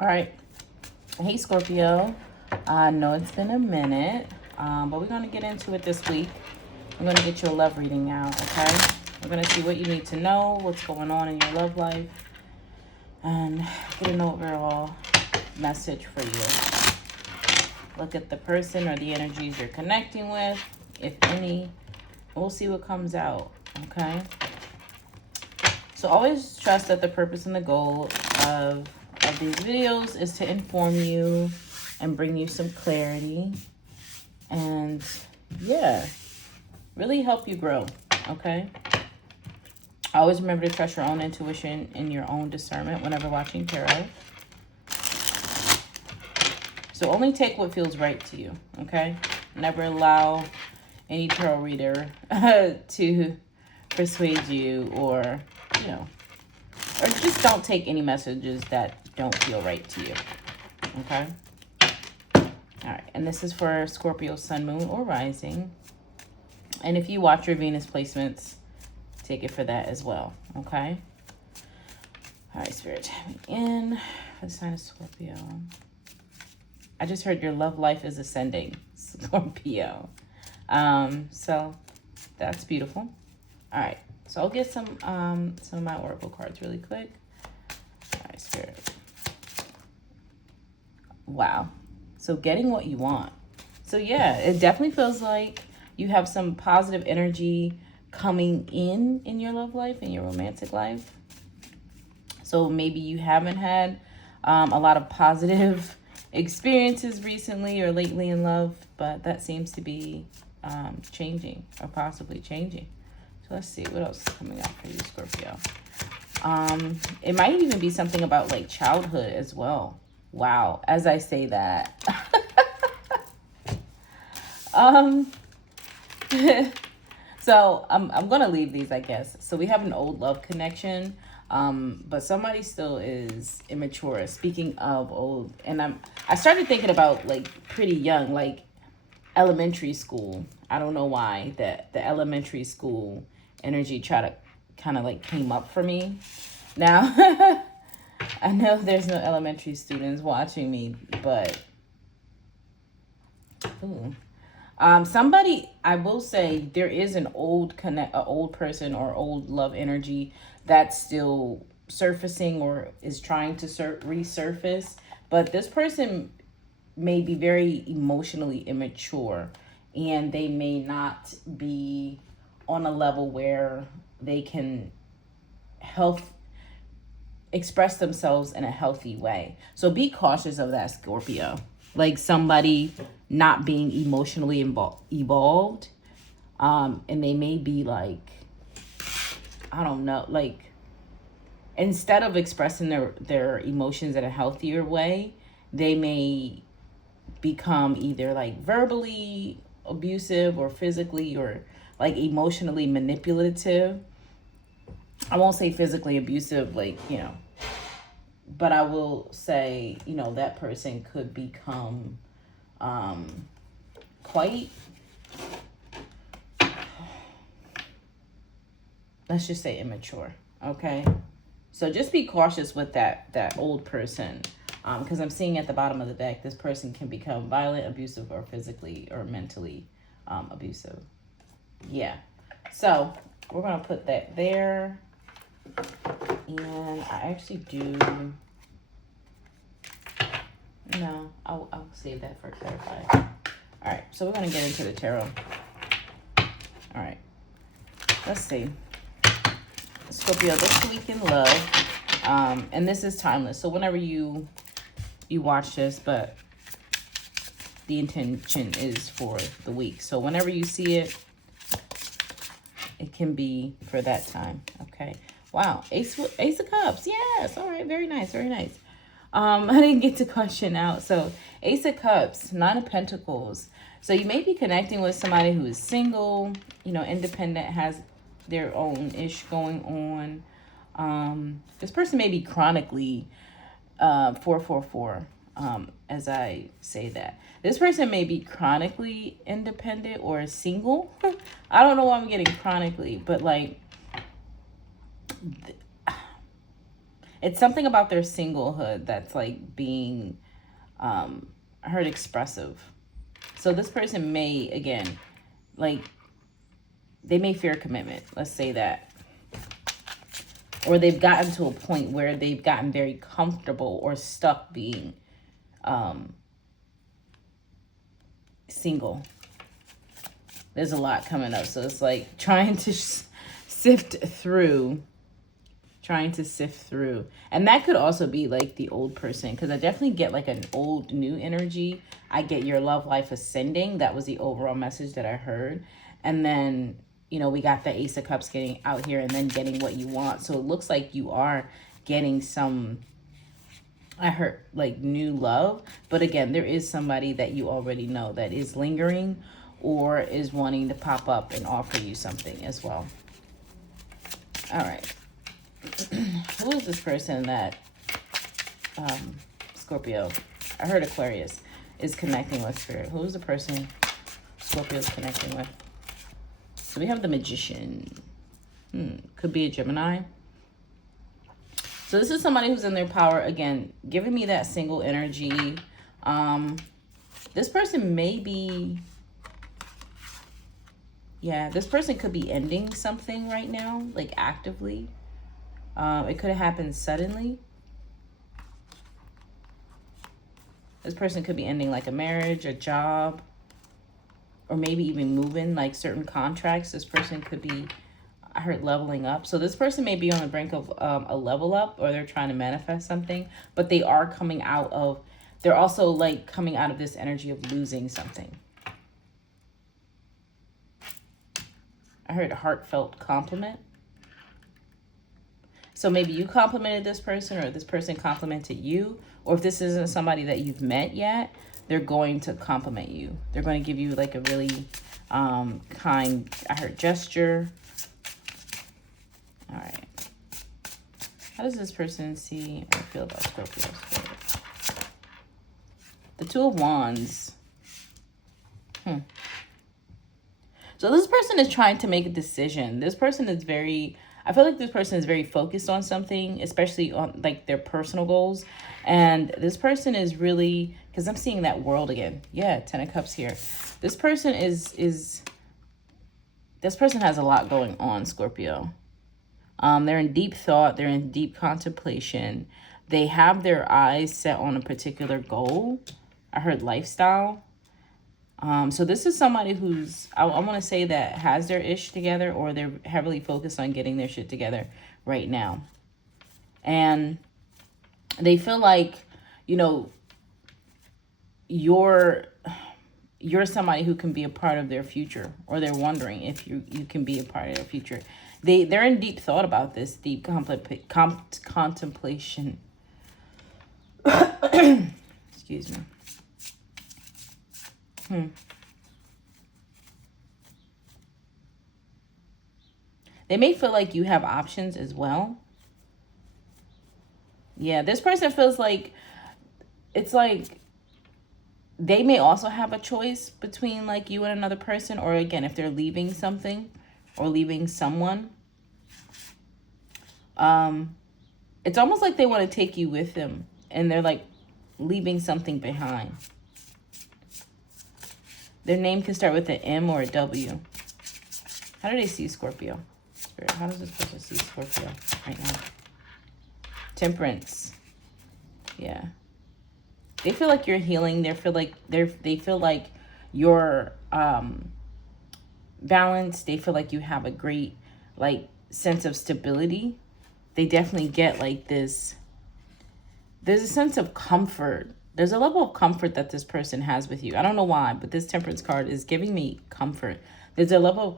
All right. Hey, Scorpio. I know it's been a minute, but we're going to get into it this week. I'm going to get your love reading out, okay? We're going to see what you need to know, what's going on in your love life, and get an overall message for you. Look at the person or the energies you're connecting with, if any. We'll see what comes out, okay? So always trust that the purpose and the goal of these videos is to inform you and bring you some clarity and, yeah, really help you grow, okay? Always remember to trust your own intuition and your own discernment whenever watching tarot. So only take what feels right to you, okay? Never allow any tarot reader to persuade you or, you know, or just don't take any messages that don't feel right to you, okay? All right, and this is for Scorpio, Sun, Moon, or Rising. And if you watch your Venus placements, take it for that as well, okay? All right, Spirit, tap me in for the sign of Scorpio. I just heard your love life is ascending, Scorpio. So that's beautiful. All right, so I'll get some of my oracle cards really quick. All right, Spirit. Wow. So getting what you want. So yeah, it definitely feels like you have some positive energy coming in your love life, in your romantic life. So maybe you haven't had a lot of positive experiences recently or lately in love, but that seems to be changing or possibly changing. So let's see what else is coming up for you, Scorpio. It might even be something about like childhood as well. Wow, as I say that. So I'm gonna leave these, I guess. So we have an old love connection, but somebody still is immature. Speaking of old, and I started thinking about like pretty young, like elementary school. I don't know why that the elementary school energy kind of like came up for me. Now I know there's no elementary students watching me, but ooh. Somebody, I will say, there is an old person or old love energy that's still surfacing or is trying to resurface. But this person may be very emotionally immature, and they may not be on a level where they can express themselves in a healthy way. So be cautious of that, Scorpio. Like somebody not being emotionally evolved, and they may be like, I don't know, like instead of expressing their emotions in a healthier way, they may become either like verbally abusive or physically or like emotionally manipulative. I won't say physically abusive, like, you know, but I will say, you know, that person could become quite, let's just say immature, okay? So just be cautious with that old person, because I'm seeing at the bottom of the deck, this person can become violent, abusive, or physically or mentally abusive. Yeah, so we're going to put that there. And I actually do, no, I'll save that for clarify. All right, so we're going to get into the tarot. All right, let's see. Scorpio, this week in love, and this is timeless. So whenever you watch this, but the intention is for the week. So whenever you see it, it can be for that time, okay? Wow, Ace of Cups, yes, all right, very nice, very nice. I didn't get the question out. So Ace of Cups, Nine of Pentacles. So you may be connecting with somebody who is single, you know, independent, has their own ish going on. This person may be chronically 444, as I say that. This person may be chronically independent or single. I don't know why I'm getting chronically, but like It's something about their singlehood that's like being, I heard expressive. So this person may, again, like, they may fear commitment. Let's say that. Or they've gotten to a point where they've gotten very comfortable or stuck being single. There's a lot coming up. So it's like trying to sift through. And that could also be like the old person, because I definitely get like an old new energy. I get your love life ascending. That was the overall message that I heard. And then, you know, we got the Ace of Cups getting out here and then getting what you want. So it looks like you are getting some, I heard, like, new love. But again, there is somebody that you already know that is lingering or is wanting to pop up and offer you something as well. All right. Who is this person that Scorpio, I heard Aquarius, is connecting with spirit? Who is the person Scorpio is connecting with? So we have the Magician. Could be a Gemini. So this is somebody who's in their power. Again, giving me that single energy. This person may be... Yeah, this person could be ending something right now, like actively. It could have happened suddenly. This person could be ending like a marriage, a job, or maybe even moving like certain contracts. This person could be, I heard, leveling up. So this person may be on the brink of a level up, or they're trying to manifest something, but they are coming out of, they're also like coming out of this energy of losing something. I heard a heartfelt compliment. So maybe you complimented this person, or this person complimented you. Or if this isn't somebody that you've met yet, they're going to compliment you. They're going to give you like a really kind, I heard, gesture. All right. How does this person see or feel about Scorpio spirit? The Two of Wands. So this person is trying to make a decision. This person is very, I feel like this person is very focused on something, especially on like their personal goals. And this person is really, because I'm seeing that World again. Yeah, Ten of Cups here. This person this person has a lot going on, Scorpio. They're in deep thought. They're in deep contemplation. They have their eyes set on a particular goal. I heard lifestyle. So this is somebody who's, I want to say, that has their ish together, or they're heavily focused on getting their shit together right now. And they feel like, you know, you're somebody who can be a part of their future, or they're wondering if you can be a part of their future. They're in deep thought about this, deep contemplation. Excuse me. They may feel like you have options as well. Yeah, this person feels like, it's like they may also have a choice between like you and another person, or again, if they're leaving something or leaving someone. It's almost like they want to take you with them, and they're like leaving something behind. Their name can start with an M or a W. How do they see Scorpio? Spirit, how does this person see Scorpio right now? Temperance. Yeah. They feel like you're healing. They feel like you're balanced. They feel like you have a great like sense of stability. They definitely get like this. There's a sense of comfort. There's a level of comfort that this person has with you. I don't know why, but this Temperance card is giving me comfort. There's a level of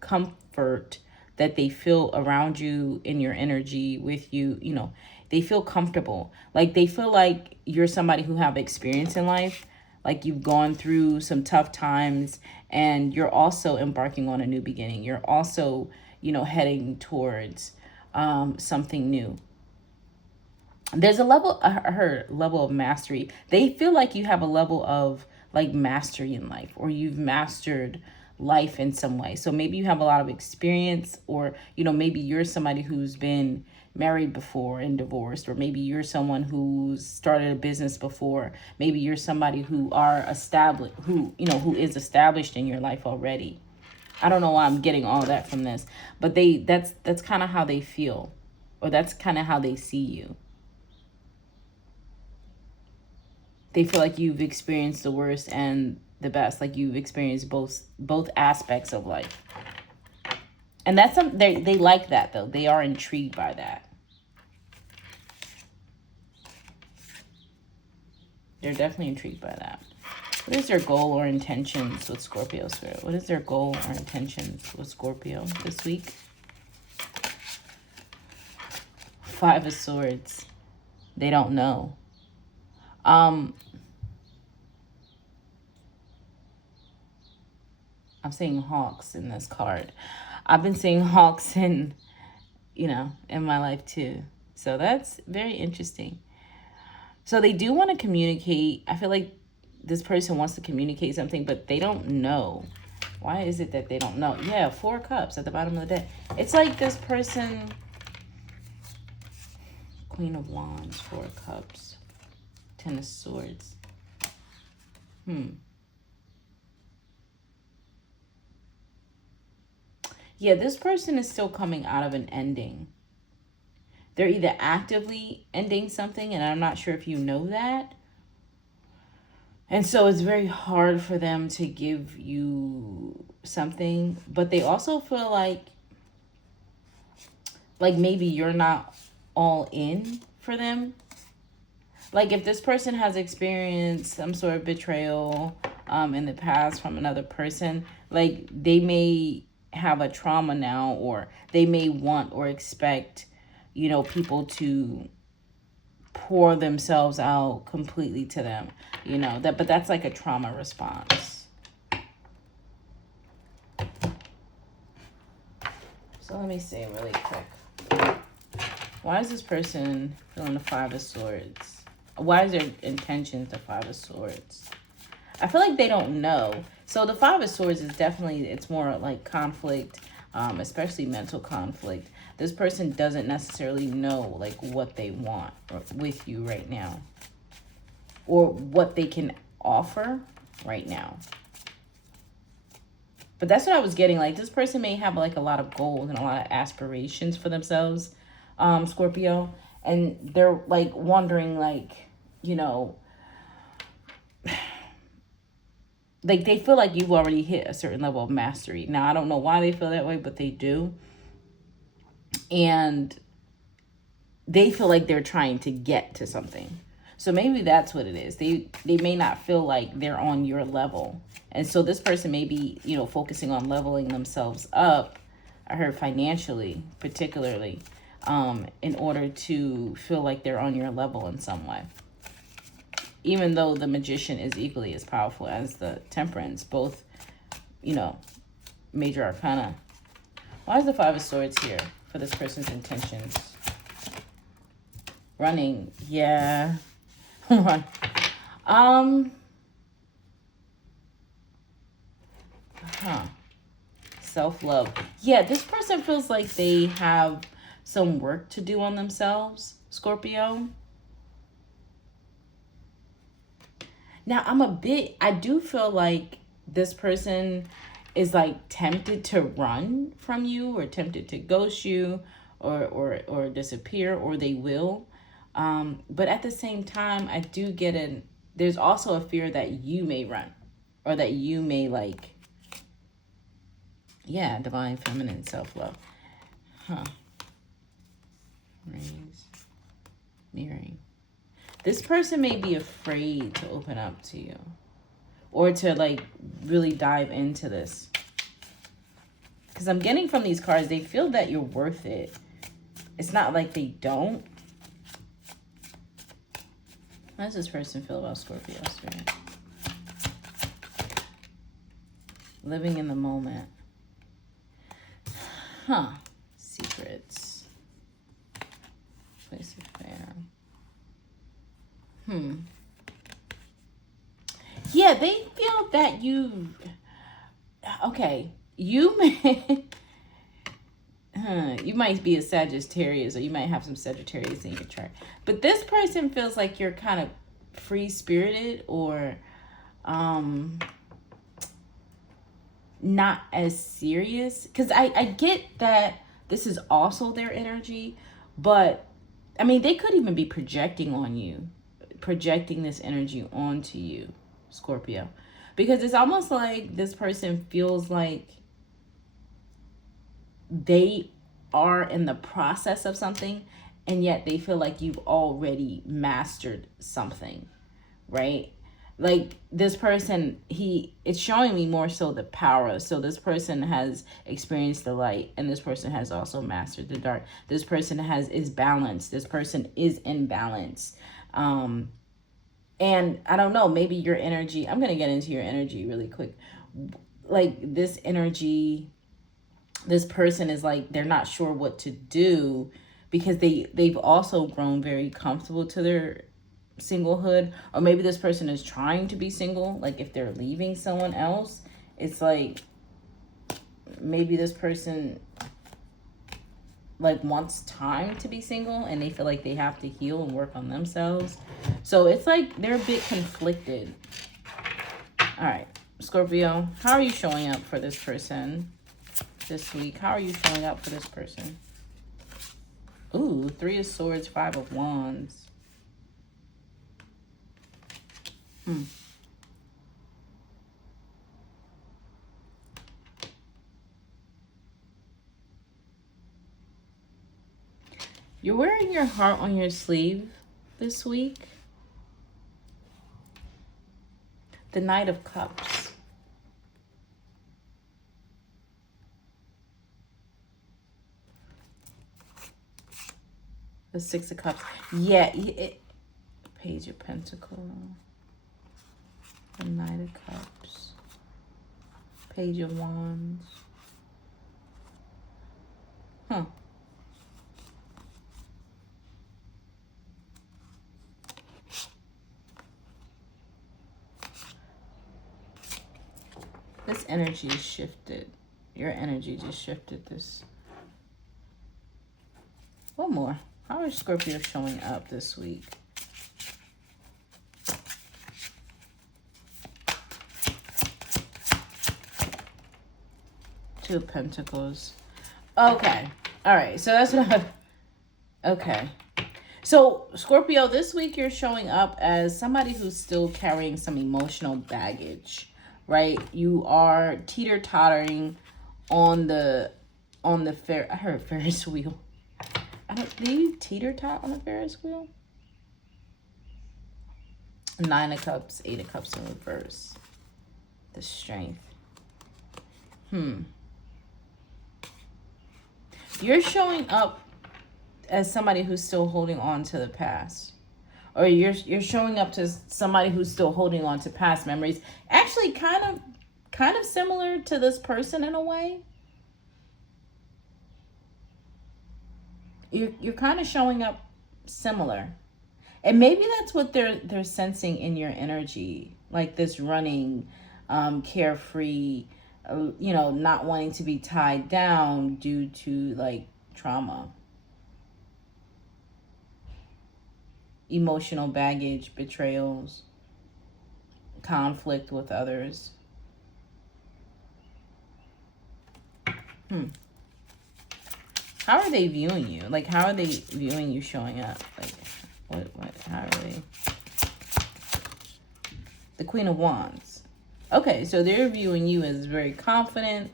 comfort that they feel around you, in your energy, with you. You know, they feel comfortable. Like they feel like you're somebody who have experience in life. Like you've gone through some tough times, and you're also embarking on a new beginning. You're also, you know, heading towards something new. There's a level, her level of mastery. They feel like you have a level of like mastery in life, or you've mastered life in some way. So maybe you have a lot of experience, or, you know, maybe you're somebody who's been, married before and divorced, or maybe you're someone who's started a business before. Maybe you're somebody who are established, who is established in your life already. I don't know why I'm getting all that from this, but that's kind of how they feel, or that's kind of how they see you. They feel like you've experienced the worst and the best, like you've experienced both aspects of life. And that's something they like that, though. They are intrigued by that. They're definitely intrigued by that. What is their goal or intentions with Scorpio Spirit? What is their goal or intentions with Scorpio this week? 5 of Swords. They don't know. I'm seeing hawks in this card. I've been seeing hawks in my life too. So that's very interesting. So they do want to communicate. I feel like this person wants to communicate something, but they don't know. Why is it that they don't know? Yeah, 4 cups at the bottom of the deck. It's like this person, Queen of Wands, 4 cups, 10 of Swords. Yeah, this person is still coming out of an ending. They're either actively ending something, and I'm not sure if you know that. And so it's very hard for them to give you something. But they also feel like maybe you're not all in for them. Like if this person has experienced some sort of betrayal in the past from another person, like they may have a trauma now, or they may want or expect, people to pour themselves out completely to them, but that's like a trauma response. So let me see really quick. Why is this person feeling the 5 of Swords? Why is their intentions the 5 of Swords? I feel like they don't know. So the 5 of Swords is definitely, it's more like conflict, especially mental conflict. This person doesn't necessarily know like what they want with you right now, or what they can offer right now. But that's what I was getting. Like this person may have like a lot of goals and a lot of aspirations for themselves, Scorpio, and they're like wondering, like, like they feel like you've already hit a certain level of mastery. Now, I don't know why they feel that way, but they do. And they feel like they're trying to get to something. So maybe that's what it is. They may not feel like they're on your level. And so this person may be, focusing on leveling themselves up, I heard financially, particularly, in order to feel like they're on your level in some way. Even though the Magician is equally as powerful as the Temperance, both, major arcana. Why is the 5 of Swords here for this person's intentions? Running, yeah. Run. Self-love. Yeah, this person feels like they have some work to do on themselves, Scorpio. Now, I do feel like this person is like tempted to run from you, or tempted to ghost you, or disappear, or they will. But at the same time, I do get there's also a fear that you may run, or that you may divine feminine self-love. Raise, mirroring. This person may be afraid to open up to you, or to really dive into this. Because I'm getting from these cards, they feel that you're worth it. It's not like they don't. How does this person feel about Scorpio Spirit? Living in the moment. Secrets. Place of fair. Yeah, they feel that you may you might be a Sagittarius, or you might have some Sagittarius in your chart. But this person feels like you're kind of free-spirited, or not as serious. Because I get that this is also their energy, but I mean, they could even be projecting on you, projecting this energy onto you, Scorpio. Because it's almost like this person feels like they are in the process of something, and yet they feel like you've already mastered something, right? Like this person, it's showing me more so the power. So this person has experienced the light, and this person has also mastered the dark. This person is balanced. This person is in balance. And I don't know, maybe your energy, I'm going to get into your energy really quick. Like this energy, this person is like, they're not sure what to do, because they've also grown very comfortable to their singlehood. Or maybe this person is trying to be single. Like if they're leaving someone else, it's like maybe this person like wants time to be single, and they feel like they have to heal and work on themselves. So it's like they're a bit conflicted. All right, Scorpio, how are you showing up for this person this week? How are you showing up for this person? Ooh, 3 of Swords, 5 of Wands. You're wearing your heart on your sleeve this week. The Knight of Cups. The 6 of Cups. Yeah, Page of Pentacles. The Knight of Cups. Page of Wands. Huh. This energy is shifted. Your energy just shifted this. One more. How is Scorpio showing up this week? Two of Pentacles. Okay. All right. So that's what okay. So Scorpio, this week you're showing up as somebody who's still carrying some emotional baggage, right? You are teeter-tottering on the I heard Ferris wheel. Do you teeter-tot on a Ferris wheel? 9 of Cups, 8 of Cups in reverse. The Strength. You're showing up as somebody who's still holding on to the past. Or you're showing up to somebody who's still holding on to past memories. Actually, kind of similar to this person in a way. You're kind of showing up similar. And maybe that's what they're sensing in your energy. Like this running, carefree, not wanting to be tied down due to like trauma. Emotional baggage, betrayals, conflict with others. How are they viewing you? Like, how are they viewing you showing up? Like, how are they? The Queen of Wands. Okay, so they're viewing you as very confident,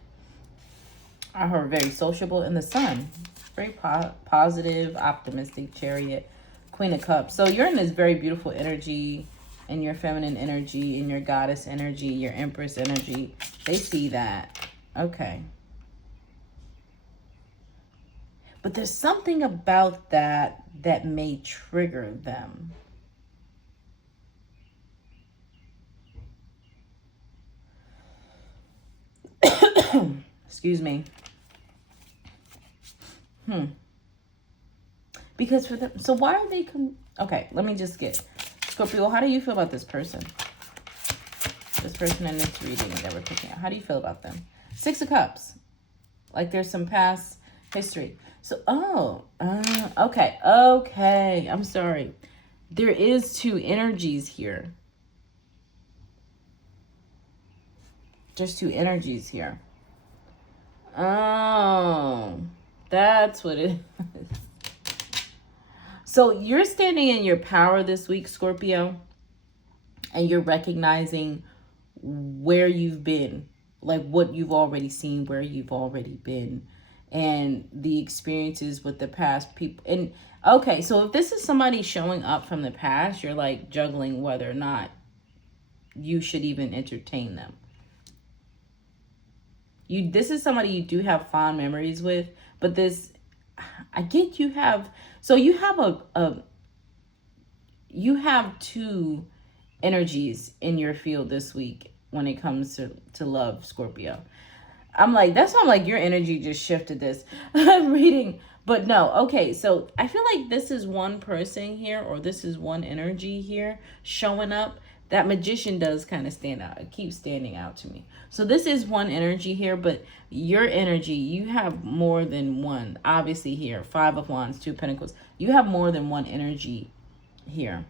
or very sociable. And the Sun, very positive, optimistic, Chariot, Queen of Cups. So you're in this very beautiful energy, in your feminine energy, in your goddess energy, your Empress energy. They see that. Okay. But there's something about that may trigger them. Excuse me. Because for them, so why are they okay, let me just get Scorpio, how do you feel about this person? This person in this reading that we're picking out. How do you feel about them? 6 of Cups. Like there's some past History. So, okay. Okay. I'm sorry. There is two energies here. Just two energies here. Oh, that's what it is. So you're standing in your power this week, Scorpio, and you're recognizing where you've been, like what you've already seen, where you've already been, and the experiences with the past people. And okay, so if this is somebody showing up from the past, you're like juggling whether or not you should even entertain them. This is somebody you do have fond memories with, but this, I get you have, so you have you have two energies in your field this week when it comes to love, Scorpio. I'm like, that's why I'm like, your energy just shifted this reading. But no, okay, so I feel like this is one person here, or this is one energy here showing up. That magician does kind of stand out. It keeps standing out to me. So this is one energy here, but your energy, you have more than one. Obviously here, 5 of Wands, 2 of Pentacles. You have more than one energy here.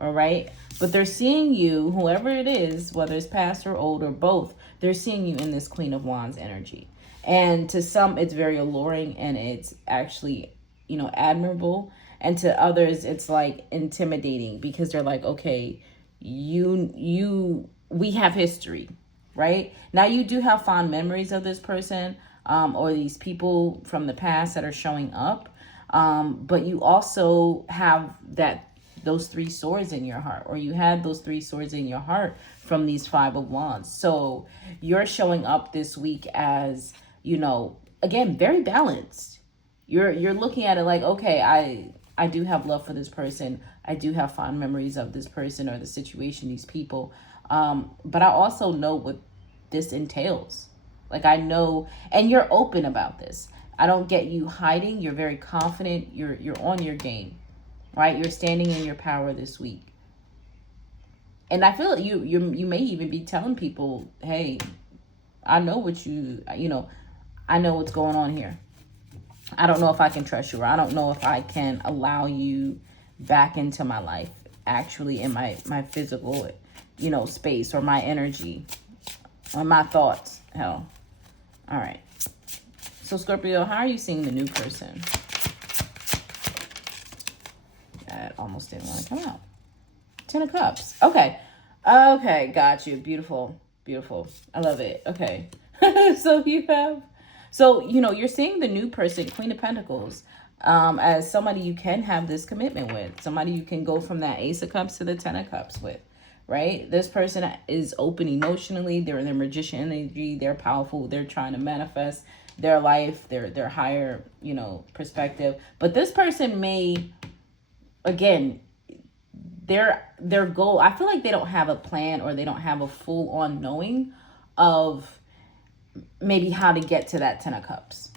All right. But they're seeing you, whoever it is, whether it's past or old or both, they're seeing you in this Queen of Wands energy. And to some, it's very alluring and it's actually, admirable. And to others, it's like intimidating because they're like, okay, we have history, right? Now you do have fond memories of this person, or these people from the past that are showing up. But you also have those 3 swords in your heart, or you had those 3 swords in your heart from these 5 of Wands. So you're showing up this week as, again, very balanced. You're looking at it like, okay, I do have love for this person. I do have fond memories of this person or the situation, these people. But I also know what this entails. Like I know, and you're open about this. I don't get you hiding. You're very confident. You're on your game. Right? You're standing in your power this week. And I feel like you may even be telling people, hey, I know what I know what's going on here. I don't know if I can trust you, or I don't know if I can allow you back into my life, actually in my physical, space, or my energy, or my thoughts. Hell. All right. So Scorpio, how are you seeing the new person? That almost didn't want to come out. 10 of Cups. Okay. Got you. Beautiful. I love it. Okay. So you're seeing the new person, Queen of Pentacles, as somebody you can have this commitment with, somebody you can go from that Ace of Cups to the 10 of Cups with, right? This person is open emotionally. They're in their magician energy. They're powerful. They're trying to manifest their life, their higher, perspective. But this person may, again, their goal, I feel like they don't have a plan, or they don't have a full on knowing of maybe how to get to that 10 of Cups.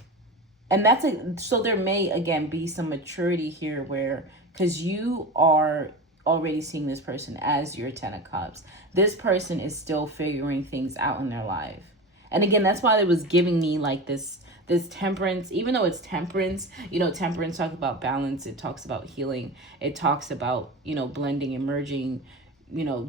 And so there may again be some maturity here, where, because you are already seeing this person as your 10 of Cups, this person is still figuring things out in their life. And again, that's why it was giving me like this temperance, even though it's temperance, temperance talks about balance. It talks about healing. It talks about, blending and merging,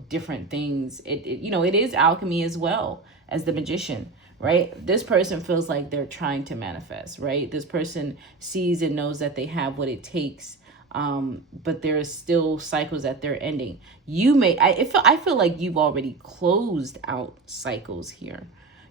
different things. It is alchemy as well as the magician, right? This person feels like they're trying to manifest, right? This person sees and knows that they have what it takes. But there are still cycles that they're ending. I feel like you've already closed out cycles here.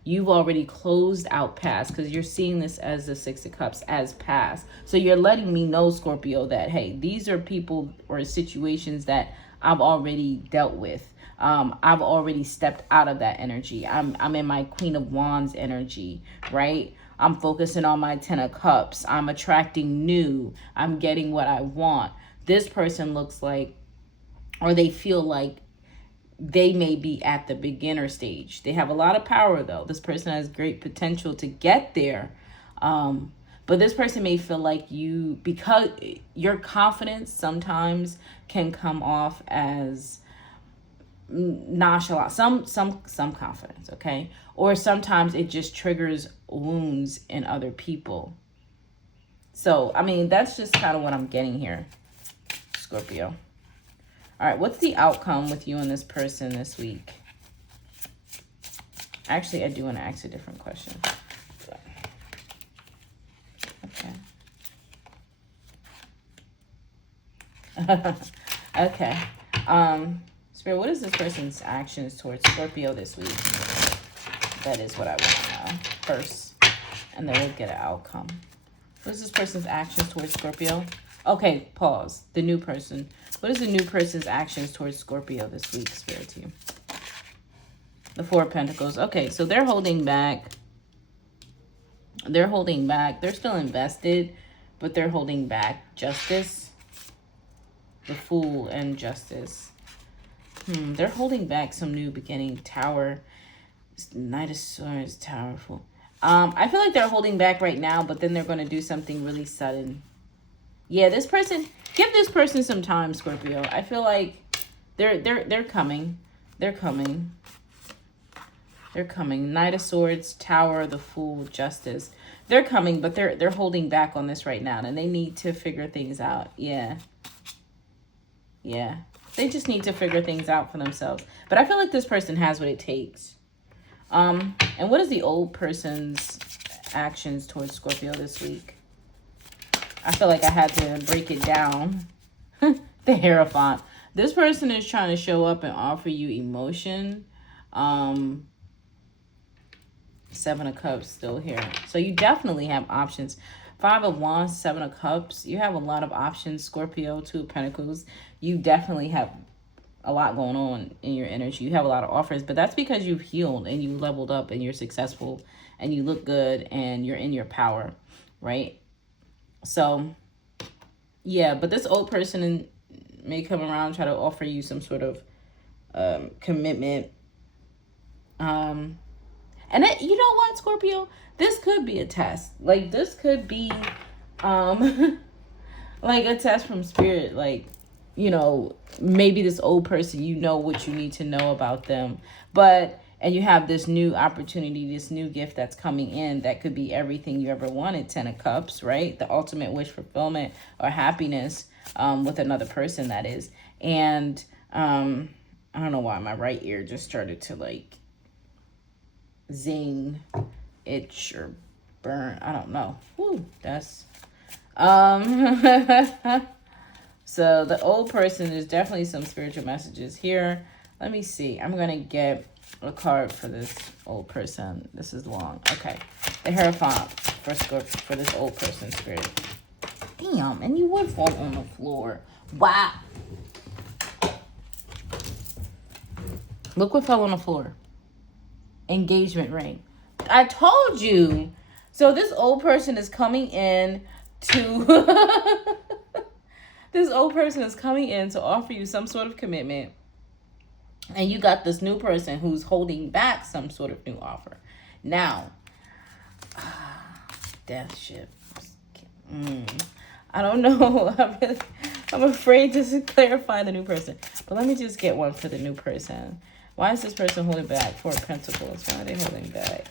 You've already closed out past, because you're seeing this as the 6 of Cups, as past. So you're letting me know, Scorpio, that, hey, these are people or situations that I've already dealt with. I've already stepped out of that energy. I'm in my Queen of Wands energy, right? I'm focusing on my 10 of Cups. I'm attracting new. I'm getting what I want. This person looks like, or they feel like, they may be at the beginner stage. They have a lot of power, though. This person has great potential to get there. But this person may feel like because your confidence sometimes can come off as nonchalant, some confidence, okay? Or sometimes it just triggers wounds in other people. So, I mean, that's just kind of what I'm getting here, Scorpio. All right, what's the outcome with you and this person this week? Actually, I do want to ask a different question. Okay. Okay. Spirit, what is this person's actions towards Scorpio this week? That is what I want to know first. And then we'll get an outcome. What is this person's actions towards Scorpio? Okay, pause. The new person. What is the new person's actions towards Scorpio this week, Spirit team? The Four of Pentacles. Okay, so they're holding back. They're holding back. They're still invested, but they're holding back. Justice. The Fool and Justice. They're holding back some new beginning. Tower. Knight of Swords. Towerful. I feel like they're holding back right now, but then they're going to do something really sudden. Yeah, this person, give this person some time, Scorpio. I feel like they're coming. They're coming. They're coming. Knight of Swords, Tower, the Fool, Justice. They're coming, but they're holding back on this right now, and they need to figure things out. Yeah. Yeah. They just need to figure things out for themselves. But I feel like this person has what it takes. And what is the old person's actions towards Scorpio this week? I feel like I had to break it down. The Hierophant. This person is trying to show up and offer you emotion. Seven of Cups still here. So you definitely have options. Five of Wands, Seven of Cups. You have a lot of options. Scorpio, Two of Pentacles. You definitely have a lot going on in your energy. You have a lot of offers, but that's because you've healed and you leveled up and you're successful and you look good and you're in your power, right? So, yeah, but this old person may come around, try to offer you some sort of commitment. And you know what, Scorpio? This could be a test. Like, this could be like a test from Spirit. Like, you know, maybe this old person, you know what you need to know about them. And you have this new opportunity, this new gift that's coming in that could be everything you ever wanted. Ten of Cups, right? The ultimate wish fulfillment or happiness with another person, that is. And I don't know why my right ear just started to like zing, itch, or burn. I don't know. Woo, that's... So the old person, there's definitely some spiritual messages here. Let me see. I'm going to get a card for this old person. This is long. Okay. The Hierophant for this old person, Spirit. Damn, and you would fall on the floor. Wow. Look what fell on the floor. Engagement ring. I told you. So this old person is coming in to... This old person is coming in to offer you some sort of commitment. And you got this new person who's holding back some sort of new offer. Now, death ship. I don't know. I'm afraid to clarify the new person. But let me just get one for the new person. Why is this person holding back? Four of Pentacles. Why are they holding back?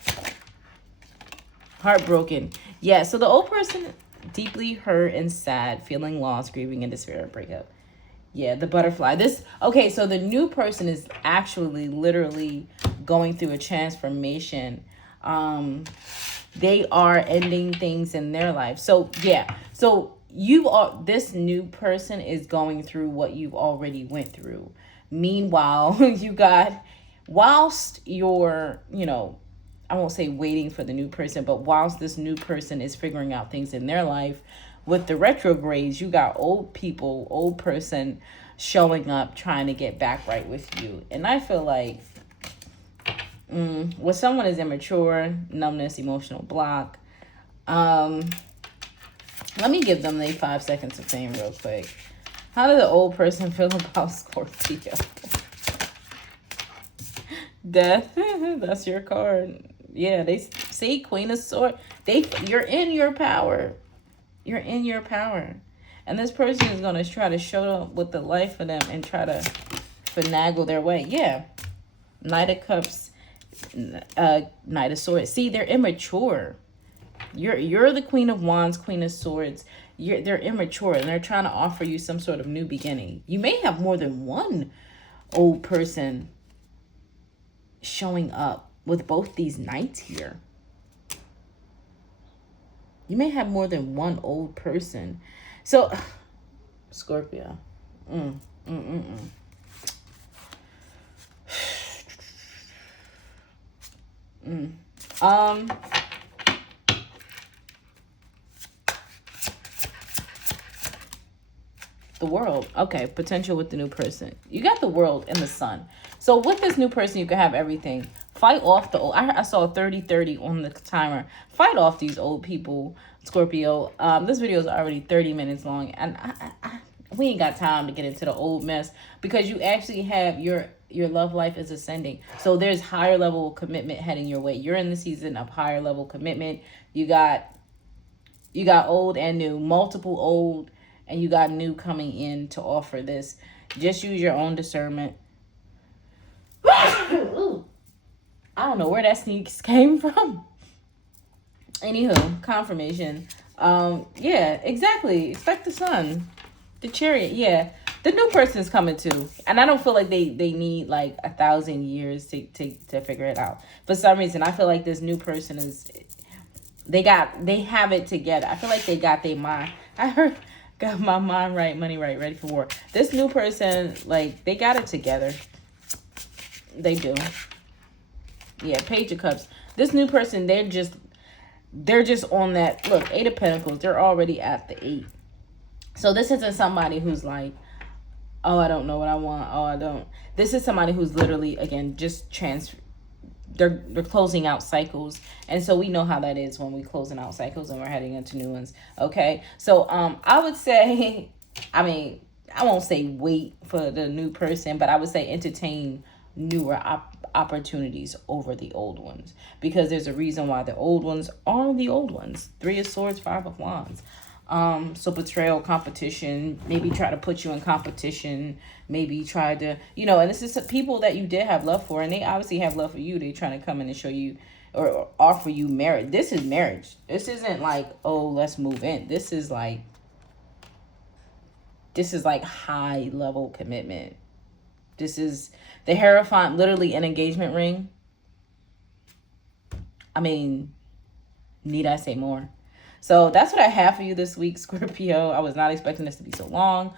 Heartbroken. Yeah, so the old person... deeply hurt and sad, feeling lost, grieving, and despair, breakup. Yeah, the butterfly. Okay, so the new person is actually literally going through a transformation. They are ending things in their life. So, yeah. So, this new person is going through what you've already went through. Meanwhile, whilst you're, I won't say waiting for the new person, but whilst this new person is figuring out things in their life, with the retrogrades, you got old person showing up, trying to get back right with you. And I feel like when someone is immature, numbness, emotional block, let me give them the 5 seconds of fame real quick. How did the old person feel about Scorpio? Death. That's your card. Yeah, they see Queen of Swords. You're in your power. You're in your power. And this person is going to try to show up with the life of them and try to finagle their way. Yeah. Knight of Cups, Knight of Swords. See, they're immature. You're the Queen of Wands, Queen of Swords. They're immature and they're trying to offer you some sort of new beginning. You may have more than one old person showing up with both these knights here. You may have more than one old person. So, Scorpio. The world. Okay, potential with the new person. You got the world and the sun. So with this new person, you can have everything. Fight off the old. I saw 30-30 on the timer. Fight off these old people, Scorpio. This video is already 30 minutes long, and we ain't got time to get into the old mess because you actually have your love life is ascending. So there's higher level commitment heading your way. You're in the season of higher level commitment. You got old and new, multiple old, and you got new coming in to offer this. Just use your own discernment. I don't know where that sneaks came from. Anywho, confirmation. Yeah, exactly. Expect the sun. The Chariot, yeah. The new person is coming too. And I don't feel like they need like 1,000 years to figure it out. For some reason, I feel like this new person is, they have it together. I feel like they got their mind. Got my mind right, money right, ready for war. This new person, like, they got it together. They do. Yeah, Page of Cups. This new person, they're just on that. Look, 8 of Pentacles. They're already at the 8. So this isn't somebody who's like, oh, I don't know what I want. Oh, I don't. This is somebody who's literally, again, just they're closing out cycles. And so we know how that is when we're closing out cycles and we're heading into new ones. Okay. So I would say, I mean, I won't say wait for the new person, but I would say entertain newer opportunities over the old ones, because there's a reason why the old ones are the old ones. 3 of Swords, 5 of Wands. So betrayal, competition, maybe try to put you in competition, maybe try to, you know, and this is people that you did have love for, and they obviously have love for you. They're trying to come in and show you or offer you marriage. This is marriage. This isn't like, oh, let's move in. This is like high level commitment. This is the Hierophant, literally an engagement ring. I mean, need I say more? So that's what I have for you this week, Scorpio. I was not expecting this to be so long.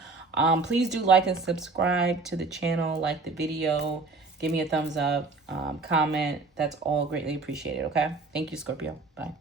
Please do like and subscribe to the channel, like the video, give me a thumbs up, comment. That's all greatly appreciated, okay? Thank you, Scorpio. Bye.